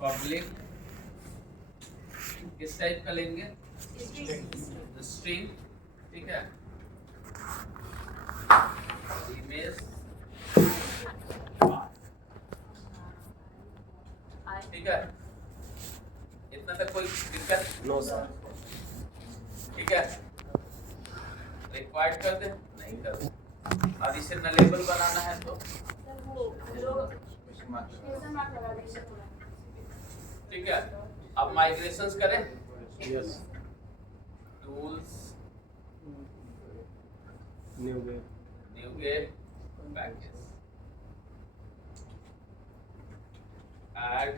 Public किस type का लेंगे, स्ट्रिंग, ठीक है। इमेज, ठीक है। इतना तक कोई दिक्कत? No sir. ठीक है, रिक्वायर्ड कर दे, नहीं कर दे। अब इसे नलेबल बनाना है तो ठीक है। अब माइग्रेशंस करें। Yes. Tools, new get, package, add,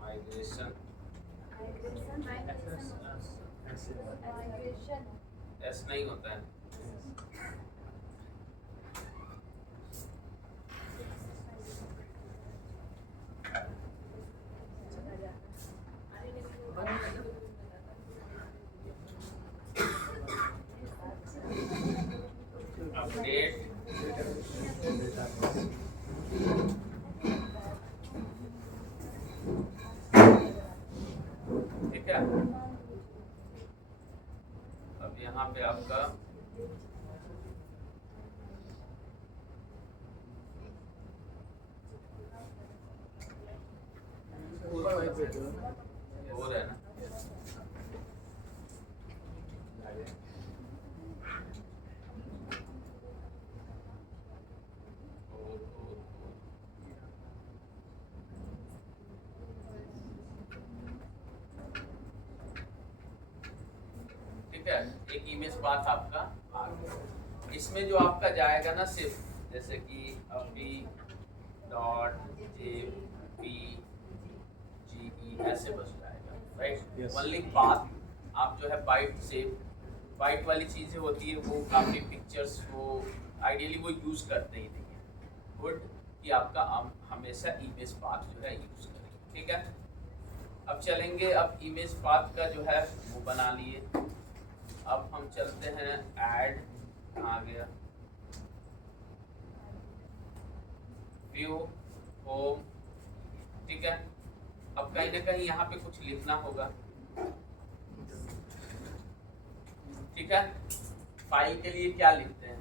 migration, s नहीं होता है। अपडेट, ठीक है। अब यहाँ पे आपका हो रहा है ना, ठीक है। एक इमेज पाथ आपका आ गया। इसमें जो आपका जाएगा ना सिर्फ जैसे कि अभी डॉट JPG ऐसे बस जाएगा, राइट। Yes. ओनली पाथ आप जो है बाइट से, बाइट वाली चीजें होती है वो काफी पिक्चर्स वो आइडियली वो यूज करते ही नहीं है। गुड कि आपका हमेशा इमेज पाथ जो है यूज करेंगे, ठीक है। अब चलेंगे, अब इमेज पाथ का जो है वो बना लिए। अब हम चलते हैं ऐड, आ गया व्यू, होम, ठीक है। अब कहीं ना कहीं यहाँ पे कुछ लिखना होगा, ठीक है। फाइल के लिए क्या लिखते हैं,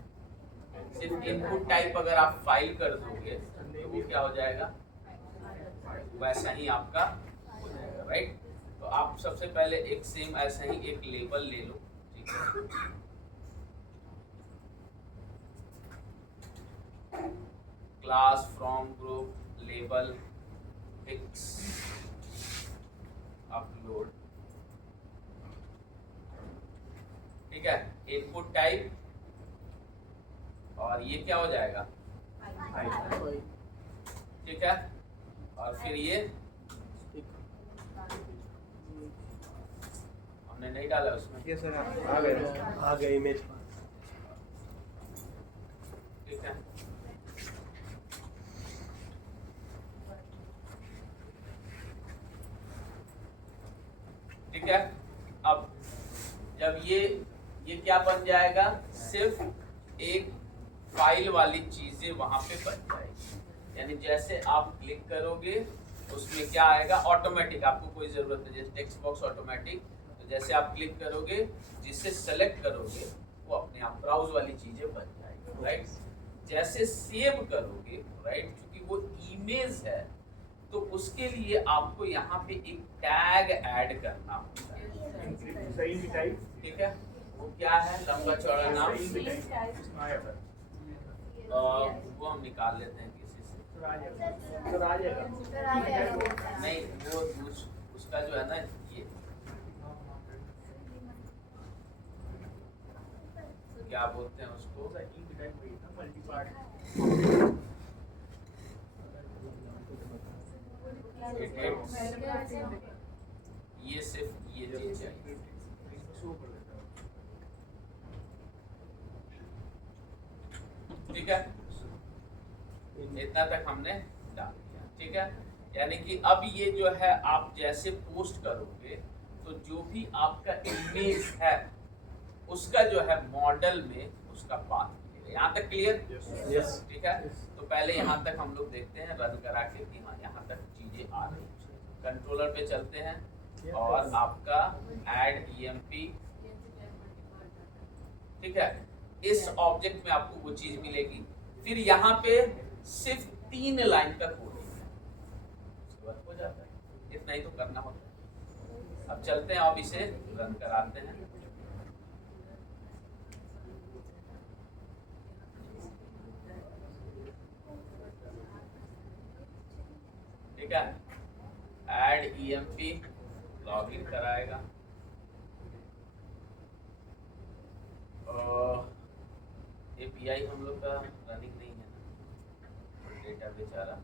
सिर्फ इनपुट टाइप अगर आप फाइल कर दोगे तो वो क्या हो जाएगा, वैसा ही आपका हो जाएगा, राइट। तो आप सबसे पहले एक सेम ऐसा ही एक लेबल ले लो, ठीक है। Class from group label fix upload, ठीक है। इनपुट टाइप और ये क्या हो जाएगा, ठीक है। और फिर ये हमने नहीं डाला उसमें, ये सर आ गए इमेज, ठीक है। ठीक है। अब जब ये क्या बन जाएगा, सिर्फ एक फाइल वाली चीजें वहां पे बन जाएगी। यानी जैसे आप क्लिक करोगे उसमें क्या आएगा, ऑटोमेटिक, आपको कोई जरूरत नहीं, जैसे टेक्स्ट बॉक्स ऑटोमेटिक, तो जैसे आप क्लिक करोगे जिससे सेलेक्ट करोगे वो अपने आप ब्राउज वाली चीजें बन जाएगी, राइट। जैसे सेव करोगे, राइट, क्योंकि वो इमेज है तो उसके लिए आपको यहाँ पे एक टैग ऐड करना होता है, ठीक है। वो क्या है, लंबा चौड़ा नाम, वो हम निकाल लेते हैं किसी से, नहीं वो उसका जो है ना ये क्या बोलते हैं उसको, ये सिर्फ ये चीज चाहिए, ठीक है। इतना तक हमने डाल दिया, ठीक है। यानी कि अब ये जो है आप जैसे पोस्ट करोगे तो जो भी आपका इमेज है उसका जो है मॉडल में उसका पाथ मिलेगा। यहाँ तक क्लियर? यस ठीक है, तो पहले यहाँ तक हम लोग देखते हैं रन करा के कि हाँ यहाँ तक चीजें आ रही हैं। कंट्रोलर पे चलते हैं और आपका ऐड ईएमपी, ठीक है, इस ऑब्जेक्ट में आपको वो चीज मिलेगी। फिर यहाँ पे सिर्फ 3 लाइन का कोड है, उसके बाद हो जाता है। इतना ही तो करना होता है। अब चलते हैं, अब इसे रन कराते हैं। ठीक है, ऐड ईएमपी लॉगिन कराएगा। एपीआई हम लोग का रनिंग नहीं है ना, डेटा बेचारा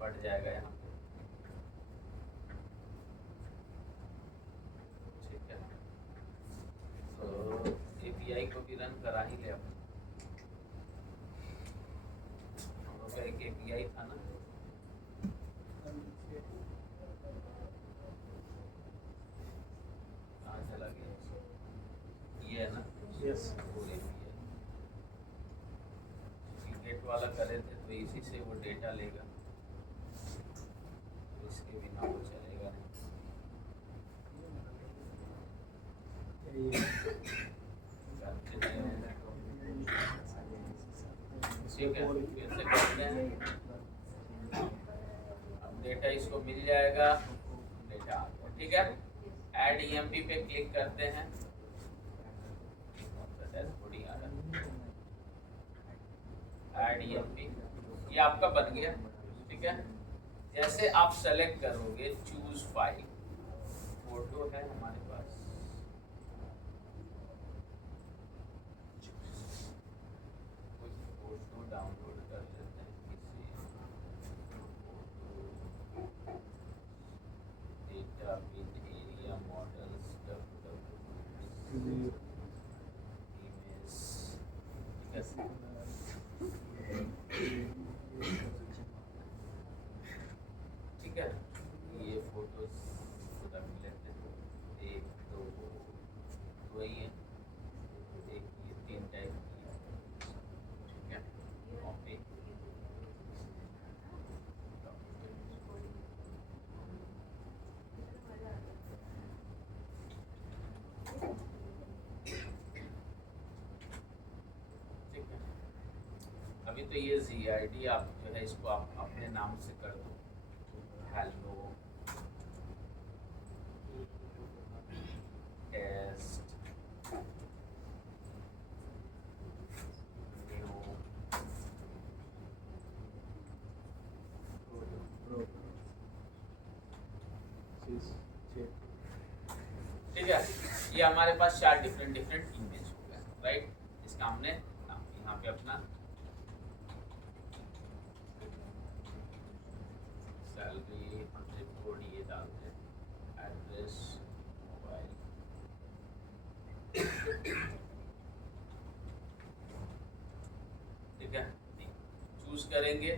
बढ़ जाएगा यहाँ पे। ठीक है, तो एपीआई को भी रन करा ही ले अपन। हम लोग का एक एपीआई था ना, कहाँ चला गया? ये है ना, यस वो API। गेट वाला करे थे तो इसी से वो डेटा लेगा, इसके बिना वो चलेगा नहीं। ठीक है, फिर से करते हैं। अब डेटा इसको मिल जाएगा, डेटा आ गया। ठीक है, ऐड ईएमपी पे क्लिक करते हैं, डैशबोर्ड आ रहा है। ऐड ईएमपी ये आपका बन गया। ठीक है, जैसे आप सेलेक्ट करोगे चूज फाइल, फोटो है हमारे पास, कुछ फोटो डाउनलोड कर लेते हैं किसी data with area models image. ठीक है, ये फोटोज रख लेते हैं, 1 2 2 ही है, एक ये 3 टाइप की है। ठीक है, कॉपी अभी तो ये ZID आप जो है इसको आप अपने नाम से कर दो, हेलो टेस्ट न्यू। ठीक है, ये हमारे पास 4 डिफरेंट इमेज हो गए, राइट। इसका हमने यहाँ पे अपना सैलरी कोड ये डालते हैं, एड्रेस, मोबाइल। ठीक है, चूज करेंगे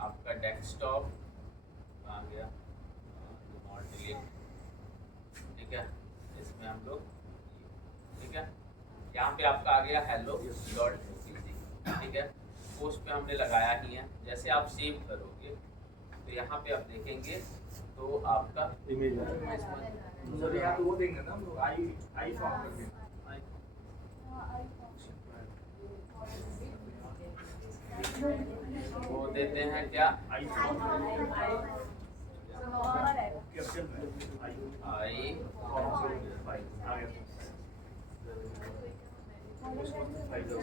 आपका डेस्कटॉप आ गया, नॉट डिलीट। ठीक है, इसमें हम लोग, ठीक है, यहाँ पे आपका आ गया hello.cc। ठीक है, पोस्ट पे हमने लगाया ही है। जैसे आप सेव करोगे तो यहाँ पे आप देखेंगे तो आपका इमेज सर यहाँ तो वो देंगे ना हम लोग, आई फॉर्म करके वो देते हैं क्या, आई फॉर्म कैप्चर में आई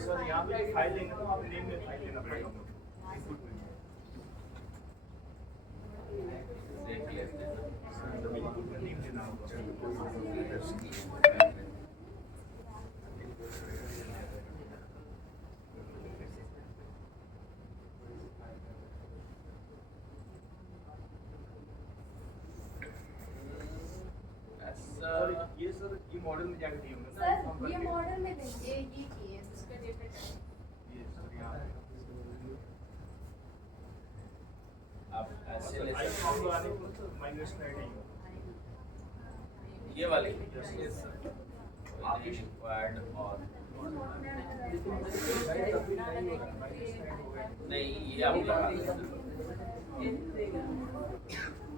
सर यहाँ पे फाइल लेंगे तो आप नेम में फाइल लेना पड़ेगा हम लोग इनपुट में देख लेते हैं। इनपुट में नेम देना होगा। सर ये मॉडल में जाकर दिए होंगे सर ये मॉडल में देंगे, ये किए इसका डेटा ये सर यहाँ आप ऐसे ले आई सकते फॉर्म हो। लगाने को तो माइनस नहीं ये वाली यस सर रिक्वायर्ड और नहीं, ये आप लगा देना।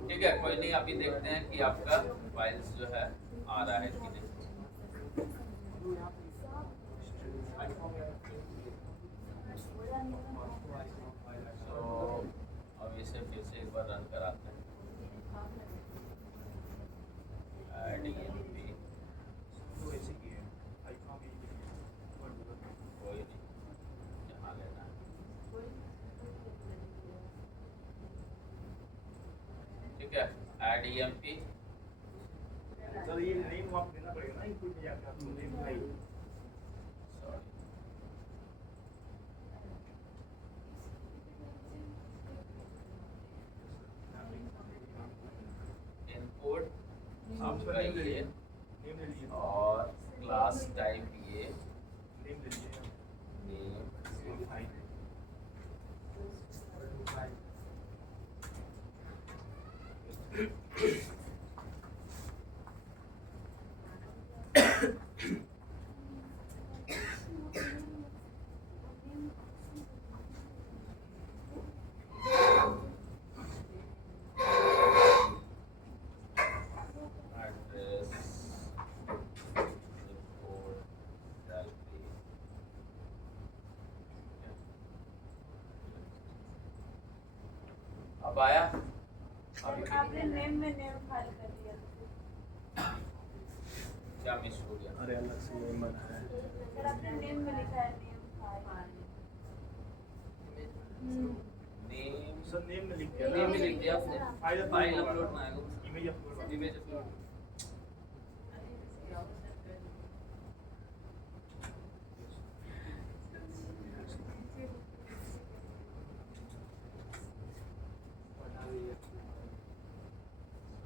ठीक है, कोई नहीं, अभी देखते हैं कि आपका फाइल्स जो है आ रहा है कि नहीं। तो अब इसे फिर से एक बार रन कराते हैं। DMP तो ऐसे ही है कोई नहीं, जहाँ लेना है। ठीक है, ऐड EMP। सर ये नेम वहाँ पे देना पड़ेगा ना, इनपुट में जाके आपको नेम फाइल इनपुट आपका ये नेम ले लीजिए और क्लास टाइप ये नेम ले लीजिए name file address report salary. अब आया, अभी आपने नेम में नेम फाइल कर दिया। क्या मिस हो गया? अरे अलग से नहीं बना है। सर आपने नेम में लिखा है name file. Name sir name में लिख दिया नेम में लिख दिया आपने। फाइल फाइल अपलोड में आएगा, इमेज अपलोड इमेज अपलोड।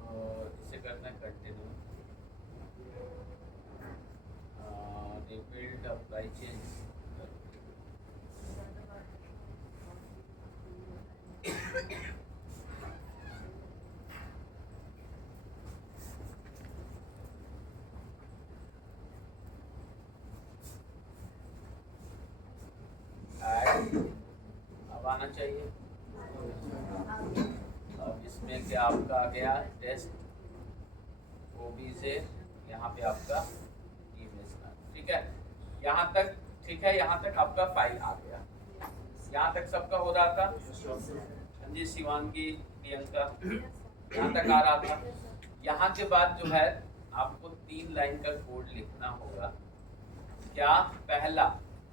और इसे करना है कंटिन्यू। Rebuild apply change. अब आना चाहिए। अब इसमें क्या आपका आ गया टेस्ट ओबी से, यहाँ पे आपका इमेज का। ठीक है, यहाँ तक ठीक है, यहाँ तक आपका फाइल आ गया। यहाँ तक सबका हो रहा था, संजय शिवांगी प्रियंका, यहाँ तक आ रहा था। यहाँ के बाद जो है आपको 3 लाइन का कोड लिखना होगा। क्या? पहला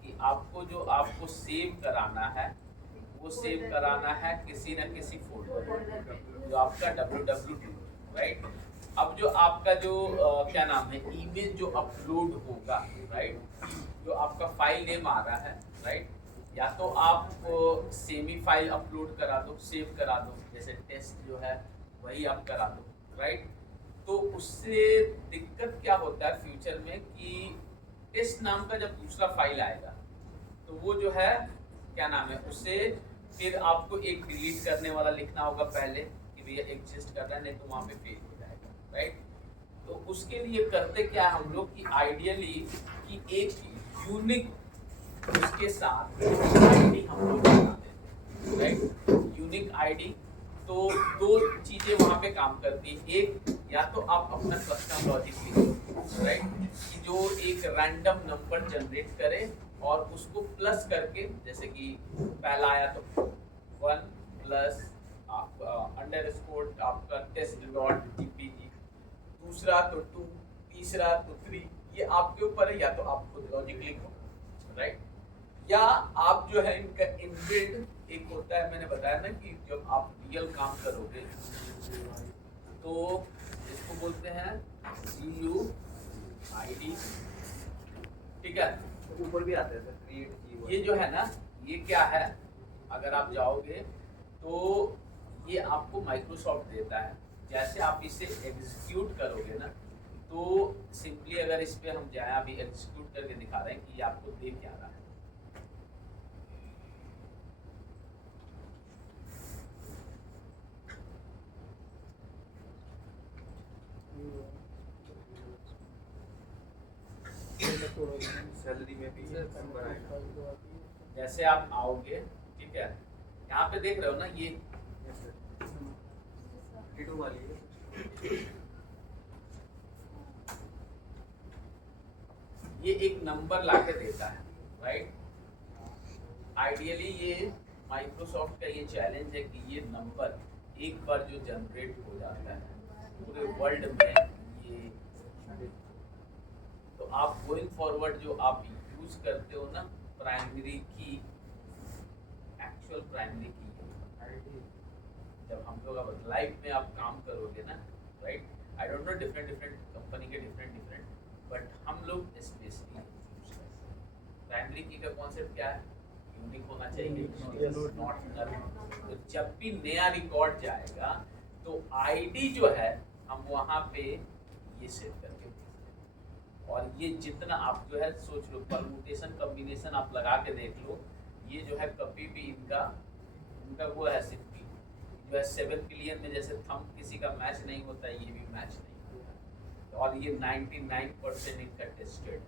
कि आपको जो आपको सेव कराना है वो सेव कराना है किसी न किसी फोल्डर में, जो आपका www, राइट। अब जो आपका जो क्या नाम है, इमेज जो अपलोड होगा, राइट, जो आपका फाइल नेम आ रहा है, राइट, या तो आप सेमी फाइल अपलोड करा दो, सेव करा दो, जैसे टेस्ट जो है वही आप करा दो, राइट। तो उससे दिक्कत क्या होता है फ्यूचर में कि टेस्ट नाम का जब दूसरा फाइल आएगा तो वो जो है क्या नाम है, उससे फिर आपको एक डिलीट करने वाला लिखना होगा पहले कि भैया एग्जिस्ट कर रहा है, नहीं तो वहाँ पे फेल हो जाएगा, राइट। तो उसके लिए करते क्या हम लोग कि आइडियली कि एक यूनिक उसके साथ आईडी हम लोग बना देते हैं, राइट। यूनिक आईडी तो 2 चीजें वहाँ पे काम करती है। एक, या तो आप अपना कस्टम लॉजिक लिखो, राइट, कि जो एक रैंडम नंबर जनरेट करे और उसको प्लस करके, जैसे कि पहला आया तो 1 प्लस अंडरस्कोर आपका test.jpg, दूसरा तो 2, तीसरा तो 3, ये आपके ऊपर है, या तो आप खुद लॉजिक लिखो, राइट, या आप जो है इनका इनबिल्ड एक होता है, मैंने बताया ना कि जब आप रियल काम करोगे तो इसको बोलते हैं GUID, ठीक है। ऊपर भी आता है सर, क्रिएट कीवर्ड। ये जो है ना, ये क्या है, अगर आप जाओगे तो ये आपको माइक्रोसॉफ्ट देता है। जैसे आप इसे एग्जीक्यूट करोगे ना, तो सिंपली अगर इस पे हम जाए, अभी एग्जीक्यूट करके दिखा रहे हैं कि ये आपको दे क्या रहा है। सैलरी में भी नंबर आएगा। जैसे आप आओगे, ठीक है, यहाँ पे देख रहे हो ना ये 52 वाली है। ये एक नंबर लाके देता है, राइट। आइडियली ये माइक्रोसॉफ्ट का ये चैलेंज है कि ये नंबर एक बार जो जनरेट हो जाता है पूरे वर्ल्ड में ये, तो आप गोइंग फॉरवर्ड जो आप यूज करते हो ना प्राइमरी की, एक्चुअल प्राइमरी की, जब हम लोग अब लाइफ में आप काम करोगे ना, right, I don't know different company के डिफरेंट, बट हम लोग स्पेशली प्राइमरी की का कॉन्सेप्ट क्या है, यूनिक होना चाहिए, नॉट नल। तो जब भी नया रिकॉर्ड जाएगा तो आईडी जो है हम वहाँ पे ये सेट करके भेजते हैं। और ये जितना आप जो है सोच लो, परमुटेशन कॉम्बिनेशन आप लगा के देख लो, ये जो है कभी भी इनका वो है सिंपली जो है 7 बिलियन में जैसे थंब किसी का मैच नहीं होता, ये भी मैच नहीं होता। और ये 99% इनका टेस्टेड,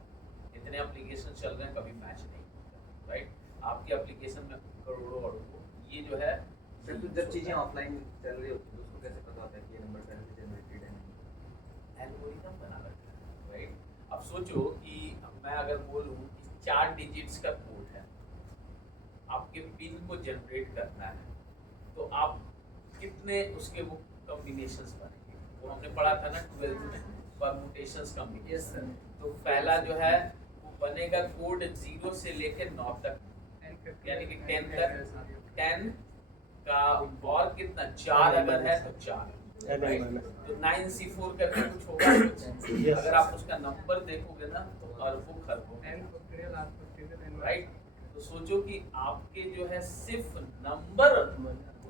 इतने एप्लीकेशन चल रहे हैं कभी मैच नहीं होता, राइट। आपकी एप्लीकेशन में करोड़ों और ये जो है सर तो जब चीजें ऑफलाइन चल रही होती है उसको कैसे पता होता है कि ये नंबर पहले से जनरेटेड है? एल्गोरिथम बना रखा है, राइट। अब सोचो कि मैं अगर बोलूँ कि 4 डिजिट्स का कोड है, आपके पिन को जनरेट करना है, तो आप कितने उसके वो कॉम्बिनेशंस बनेंगे, वो हमने पढ़ा था ना 12th में, परमुटेशंस कॉम्बिनेशन। तो पहला जो है वो बनेगा कोड 0 से लेके 9 तक, यानी कि 10 तक, 10 का और कितना 4 अगर है तो 4, तो 9C4 करके कुछ होगा कुछ। अगर आप उसका नंबर देखोगे ना तो अरबों खरबों, राइट। तो सोचो कि आपके जो है सिर्फ नंबर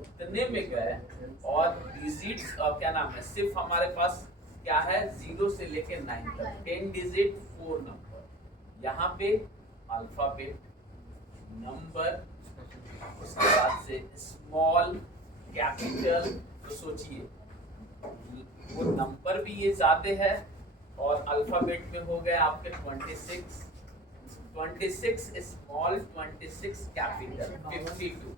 उतने में गए और डिजिट्स क्या नाम है, सिर्फ हमारे पास क्या है 0 से लेके 9 तक 10 डिजिट 4 नंबर, यहाँ पे अल्फाबेट नंबर, उसके बाद से स्मॉल कैपिटल। तो सोचिए वो नंबर भी ये ज्यादा है और अल्फाबेट में हो गए आपके 26 स्मॉल 26 कैपिटल 52।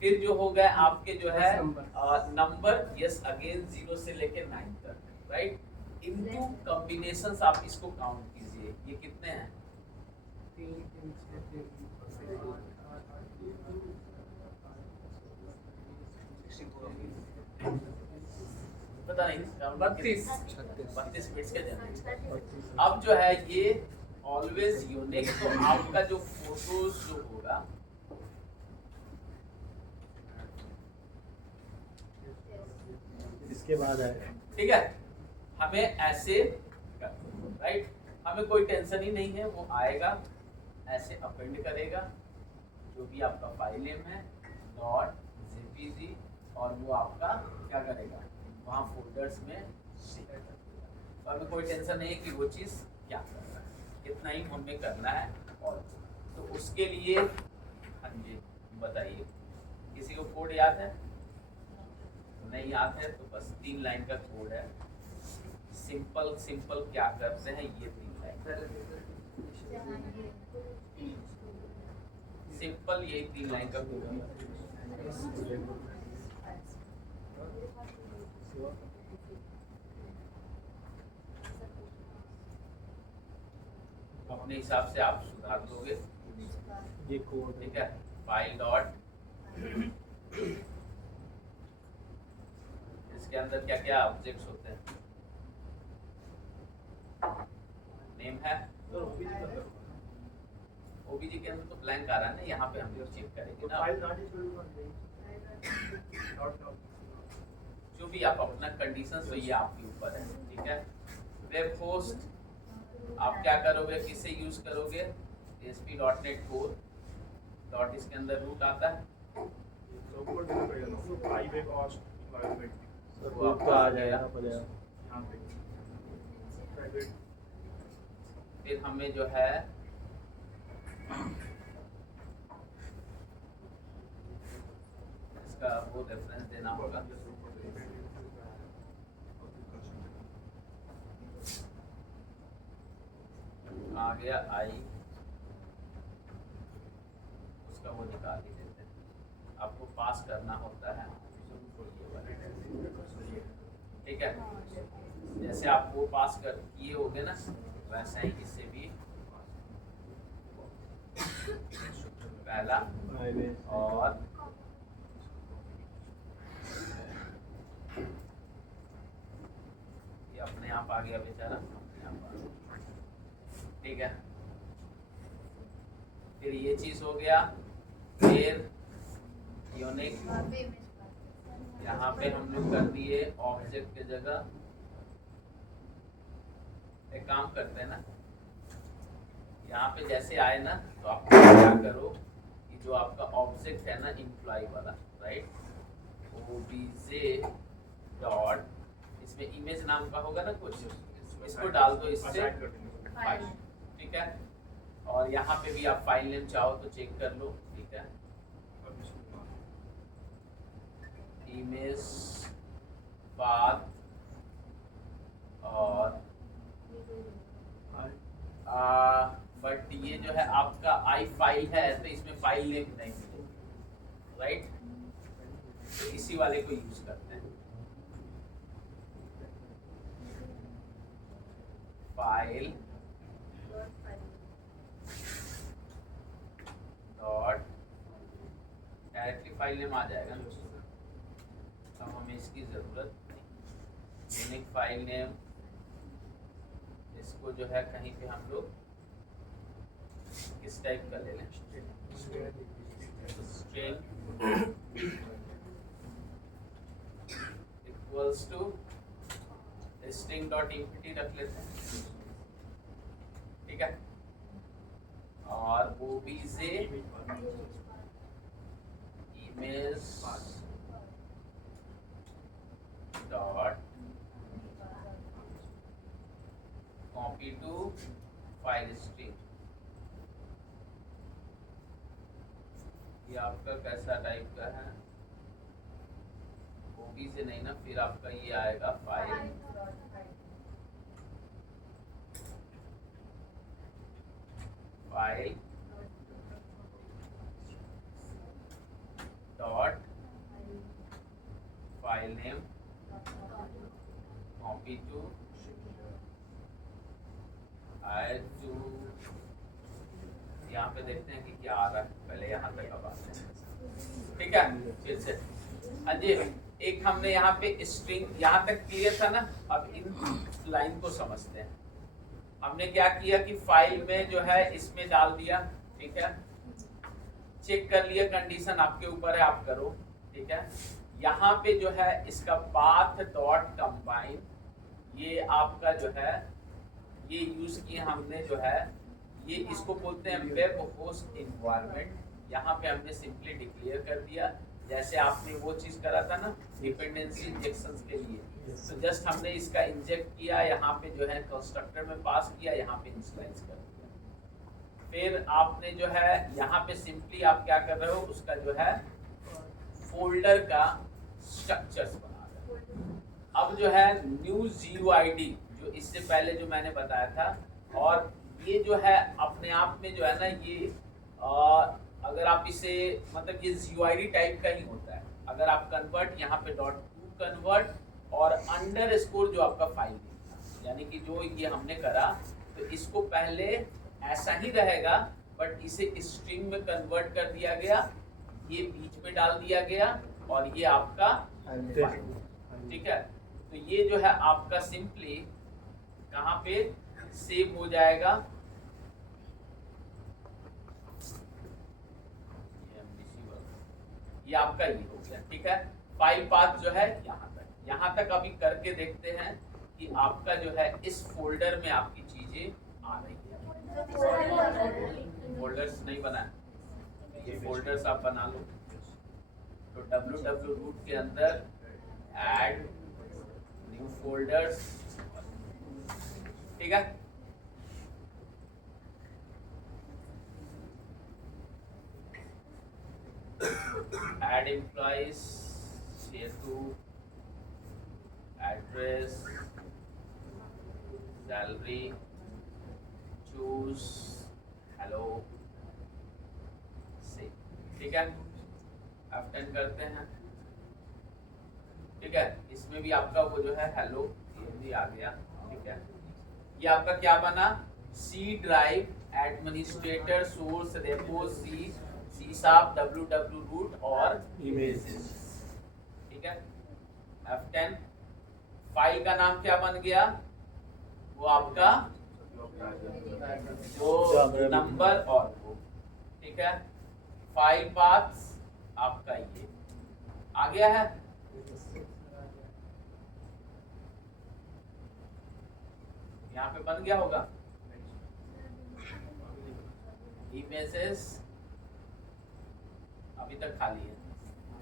फिर जो हो गए आपके जो है नंबर, यस अगेन 0 से लेके 9 तक, राइट। इनटू कॉम्बिनेशंस आप इसको काउंट कीजिए, ये कितने हैं? 64 पता नहीं 32 बिट्स के जनरेट। अब जो है ये ऑलवेज यूनिक, तो आपका जो फोटोज जो होगा इसके बाद है, ठीक है, हमें ऐसे राइट, हमें कोई टेंशन ही नहीं है, वो आएगा ऐसे अपेंड करेगा जो भी आपका फाइल नेम है .jpg, और वो आपका क्या करेगा वहाँ फोल्डर्स में सेव कर देगा। तो हमें कोई टेंशन नहीं है कि वो चीज़ क्या कर रहा है, कितना ही हमें करना है। और तो उसके लिए हाँ जी बताइए, किसी को कोड याद है? नहीं याद है तो बस 3 लाइन का कोड है, सिंपल क्या करते हैं, ये 3 लाइन सिंपल, यही 3 लाइन का कोड है। अपने हिसाब से आप सुधार दोगे, ये कोड ठीक है। फाइल डॉट, इसके अंदर क्या क्या ऑब्जेक्ट्स होते हैं, नेम है, ओबीजी के अंदर तो ब्लैंक आ रहा है ना, यहाँ पे हम लोग चेक करेंगे ना, फाइल नॉट इक्वल जो भी आप अपना कंडीशन, तो ये आपके ऊपर है, ठीक है। वेब होस्ट आप क्या करोगे, किसे यूज करोगे, ASP.NET Core डॉट, इसके अंदर रूट आता है, तो कोड देना पड़ेगा ना, आई वे कॉस्ट इन्वायरमेंट सब रूट का आ जाएगा पर यहाँ पे प्राइवेट। फिर हमें जो है इसका वो रेफरेंस देना होगा, आ गया गया आई, उसका वो निकाल ही देते हैं, आपको पास करना होता है ये वाला, ठीक है। जैसे आप वो पास कर किए होगे ना, वैसा ही इससे भी पहला और ये अपने आप आ गया बेचारा, अपने आप आ गया, ठीक है। फिर ये चीज हो गया। फिर यूनिक यहाँ पे हम लोग कर दिए ऑब्जेक्ट की जगह, एक काम करते हैं ना, यहाँ पे जैसे आए ना तो आप क्या करो कि जो आपका ऑब्जेक्ट है ना इम्प्लॉय वाला, राइट, ओबीजे डॉट, इसमें इमेज नाम का होगा ना कुछ, इसको डाल दो इससे फाइल, ठीक है। और यहाँ पे भी आप फाइल नेम चाहो तो चेक कर लो, ठीक है। इमेज पाथ और बट ये जो है आपका आई फाइल है तो इसमें फाइल नेम नहीं मिलेगी, राइट, तो इसी वाले को यूज करते हैं। File dot directly file name आ जाएगा ना, तो हमें इसकी जरूरत नहीं। यूनिक फाइल नेम, इसको जो है कहीं पे हम लोग किस टाइप का ले लें, string equals to string dot empty रख लेते हैं, ठीक है। और OBJ image dot copy to file stream, ये आपका कैसा टाइप का है, ओबी से नहीं ना, फिर आपका ये आएगा file file dot file name copy to to, यहाँ पे देखते हैं कि क्या आ रहा है, पहले यहाँ तक अब आते हैं, ठीक है। फिर से हाँ जी, एक हमने यहाँ पे स्ट्रिंग यहाँ तक क्लियर था ना, अब इन लाइन को समझते हैं। हमने क्या किया कि फाइल में जो है इसमें डाल दिया, ठीक है, चेक कर लिया, कंडीशन आपके ऊपर है, आप करो, ठीक है। यहाँ पे जो है इसका पाथ डॉट कंबाइन, ये आपका जो है ये यूज किया हमने, जो है ये इसको बोलते हैं वेब होस्ट एनवायरनमेंट। यहाँ पे हमने सिंपली डिक्लेयर कर दिया, जैसे आपने वो चीज करा था ना डिपेंडेंसी इंजेक्शंस के लिए, तो जस्ट हमने इसका इंजेक्ट किया, यहाँ पे जो है कंस्ट्रक्टर में पास किया, यहाँ पे इनिशियलाइज कर दिया। फिर आपने जो है यहाँ पे सिंपली आप क्या कर रहे हो, उसका जो है फोल्डर का स्ट्रक्चर्स बना रहे हो। अब जो है न्यू GUID, जो इससे पहले जो मैंने बताया था, और ये जो है अपने आप में जो है ना ये अगर आप इसे मतलब ये GUID टाइप का ही होता है। अगर आप कन्वर्ट यहाँ पे .to कन्वर्ट और अंडरस्कोर जो आपका फाइल नेम, यानी कि जो ये हमने करा, तो इसको पहले ऐसा ही रहेगा बट इसे स्ट्रिंग में कन्वर्ट कर दिया गया, ये बीच में डाल दिया गया और ये आपका फाइल, ठीक है। तो ये जो है आपका सिंपली कहाँ पे सेव हो जाएगा, ये आपका ये हो गया, ठीक है। फाइल पाथ जो है यहाँ तक अभी करके देखते हैं कि आपका जो है इस फोल्डर में आपकी चीजें आ रही है। फोल्डर्स नहीं बना है, ये फोल्डर्स आप बना लो, तो www रूट के अंदर ऐड न्यू फोल्डर्स, ठीक है। add employees, here to address, salary, choose hello से, ठीक है। F10 करते हैं, ठीक है। इसमें भी आपका वो जो है हेलो ये भी आ गया, ठीक है। ये आपका क्या बना, C drive administrator source repo C sharp ww root और इमेजेस, ठीक है। F10 फाइल का नाम क्या बन गया, वो आपका वो नंबर और वो, ठीक है। फाइल पाथ आपका ये आ गया है, यहाँ पे बन गया होगा। इमेजेस अभी तक खाली है,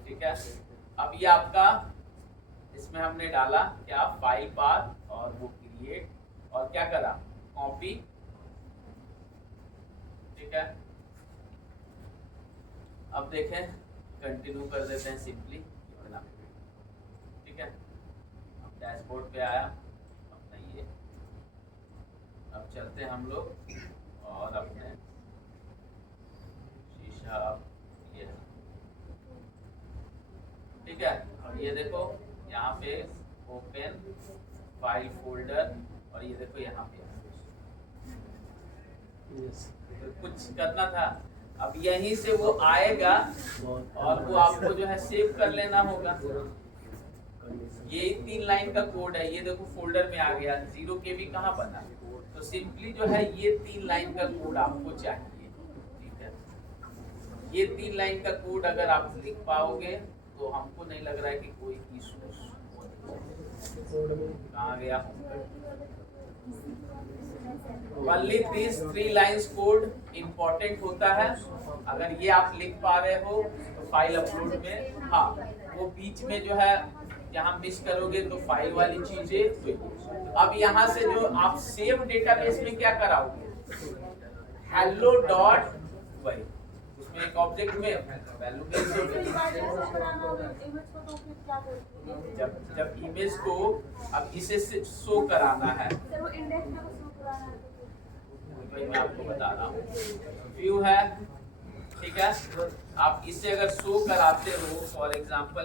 ठीक है। अब ये आपका इसमें हमने डाला क्या, फाइल पाथ और वो क्रिएट और क्या करा, कॉपी, ठीक है। अब देखें, कंटिन्यू कर देते हैं सिंपली, ठीक है। अब डैशबोर्ड पे आया अपना ये, अब चलते हैं हम लोग और अपने शीशा ये, ठीक है। और ये देखो यहाँ पे ओपन फाइल फोल्डर और ये देखो यहाँ पे तो कुछ करना था। अब यहीं से वो आएगा और वो आपको जो है सेव कर लेना होगा। ये 3 लाइन का कोड है, ये देखो फोल्डर में आ गया, 0 के भी कहाँ बना, तो सिंपली जो है ये 3 लाइन का कोड आपको चाहिए, ठीक है। ये 3 लाइन का कोड अगर आप लिख पाओगे तो हमको नहीं लग रहा है कि कोई इशू कहाँ गया। Only these 3 lines code important होता है, अगर ये आप लिख पा रहे हो तो फाइल अपलोड में, हाँ वो बीच में जो है जहाँ मिस करोगे तो फाइल वाली चीजें तो अब यहाँ से जो आप सेव डेटाबेस में क्या कराओगे, हेलो डॉट वही उसमें एक ऑब्जेक्ट में वैल्यू कैसे जब इमेज को अब इसे शो कराना है, वही मैं आपको बता रहा हूँ। व्यू है, ठीक है। आप इसे अगर शो कराते हो, फॉर एग्जांपल